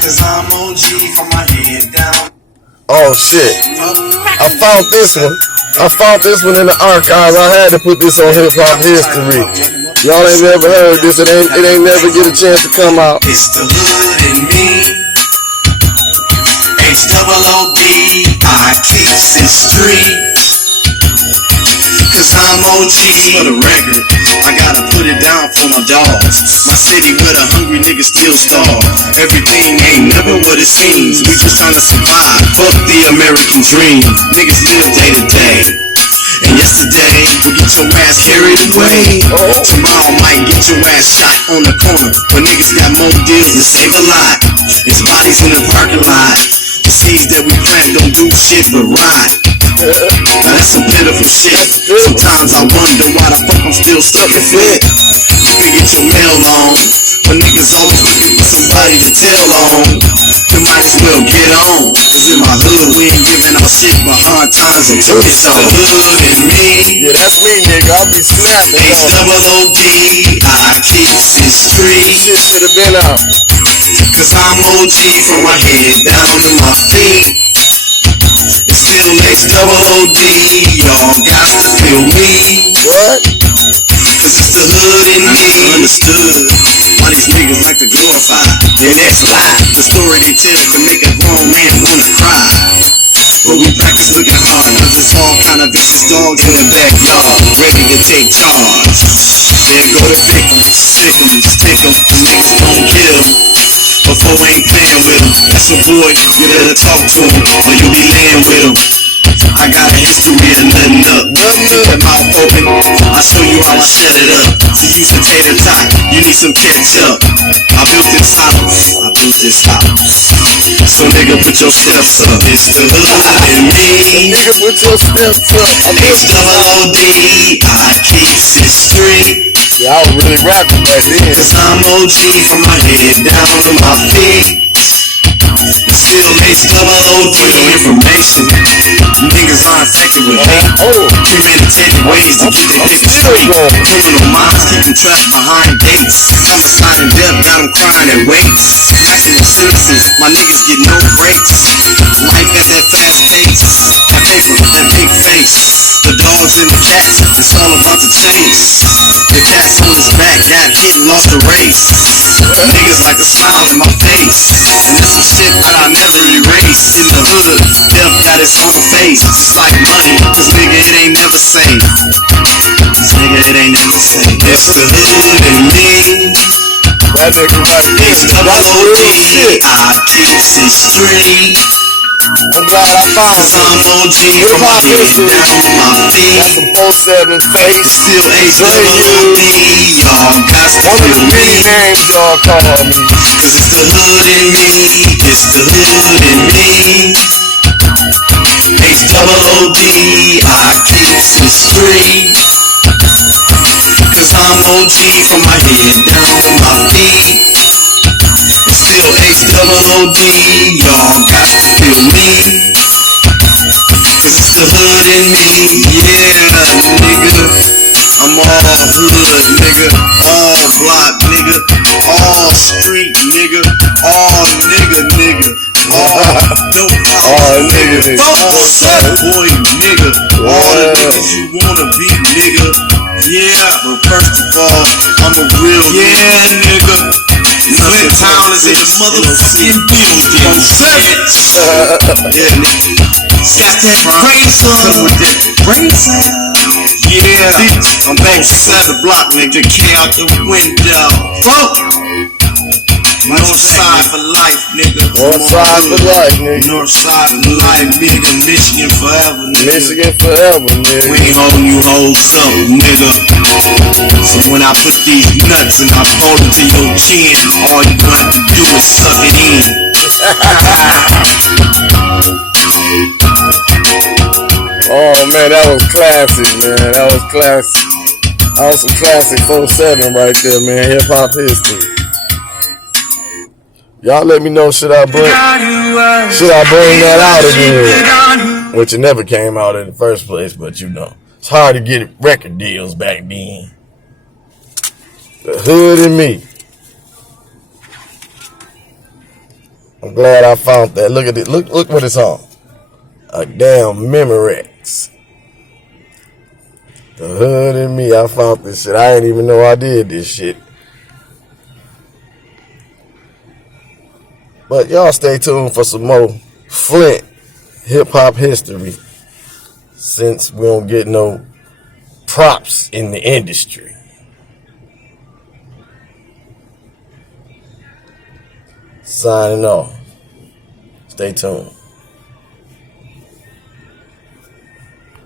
Cause I'm OG from my head down. Oh shit. I found this one. In the archives. I had to put this on Hip Hop History. Y'all ain't never heard this. It ain't never get a chance to come out. It's the hood in me. HOOD, I keeps it street. Cause I'm OG for the record. I gotta put it down for my dogs. My city where the hungry niggas still starve. Everything ain't never what it seems. We just trying to survive. Fuck the American dream. Niggas live day to day. And yesterday, we get your ass carried away. Tomorrow might get your ass shot on the corner. But niggas got more deals to save a lot. It's bodies in the parking lot. The seeds that we plant don't do shit but rot. Now that's some pitiful shit. Sometimes I wonder why the fuck I'm still stuck in Flint. You can get your mail on, but niggas always looking for somebody to tell on. You might as well get on. Cause in my hood we ain't giving out shit but hard times until it's the hood in me. Yeah, that's me, nigga. I'll be snapping. HOOD, I keeps it street. Shit should have been out. Cause I'm OG from my head down to my feet. It's still HOOD, y'all got to feel me. What? Cause it's the hood in me. Understood why these niggas like to glorify their next lie. The story they tell can make a grown man wanna cry. But we practice looking hard, cause there's all kind of vicious dogs in the backyard, ready to take charge. There go the victims, sick 'em, stick 'em, cause niggas gon' kill 'em. Before we ain't playing with him. That's a boy, you better talk to him, or you be laying with him. I got a history of nutting up. Keep that mouth open, I'll show you how I set it up. To use a tater tot, you need some ketchup. I built this house. So nigga put your steps up. It's the hood in me. Nigga, put your steps up. HOOD, I keeps it street. Yeah, I was really rapping back then. Cause I'm OG from my head down to my feet. It's still HOOD. For your information, niggas are infected with hate. Premeditated ways to get their niggas straight. Criminal minds keep them trapped behind gates. Homicide and death got them crying and wait. Acting as citizens, my niggas get no breaks. Life at that fast pace. That paper, that big face. The dogs and the cats, it's all about the chase. The cat's on his back, got hit and lost the race. Niggas like to smile in my face. And that's some shit that I never erase. In the hood, death got its own face. It's like money, cause nigga it ain't never safe. Nigga it ain't never safe. It's the hood in me. That nigga right there. HOOD, I keeps it street. I'm glad I found Cause I'm OG from my head down to my feet. Got some 4-7 face. It's still HOOD, y'all got to One of feel the me. many names y'all call me. Cause it's the hood in me. It's the hood in me. HOOD, I keeps it street. Cause I'm OG from my head down to my feet. It's still HOOD, y'all got to feel me. Cause it's the hood in me, yeah, nigga. I'm all hood, nigga, all block, nigga, all street, nigga, all nigga, all dope house, nigga, all soul boy, nigga, all the niggas you wanna be, nigga. Yeah, but first of all, I'm a real nigga. Flint Town is in the motherfucking building. Yeah, nigga. Got that brace on. With that brace on. Yeah, I'm back inside the block, nigga. K out the window. Fuck. North side for life, nigga. North side for life, nigga. North side for life, nigga. Michigan forever, nigga. Michigan forever, nigga. We ain't holding you hoes up, nigga. So when I put these nuts and I fold them to your chin, all you gonna have to do is suck it in. Oh man, that was classic, man. That was classic. That was some classic 4-7 right there, man. Hip hop history. Y'all let me know, should I bring that out again? Which it never came out in the first place, but you know. It's hard to get record deals back then. The hood in me. I'm glad I found that. Look at it. Look what it's on. A damn Memorex. The hood in me. I found this shit. I didn't even know I did this shit. But y'all stay tuned for some more Flint hip-hop history, since we don't get no props in the industry. Signing off. Stay tuned.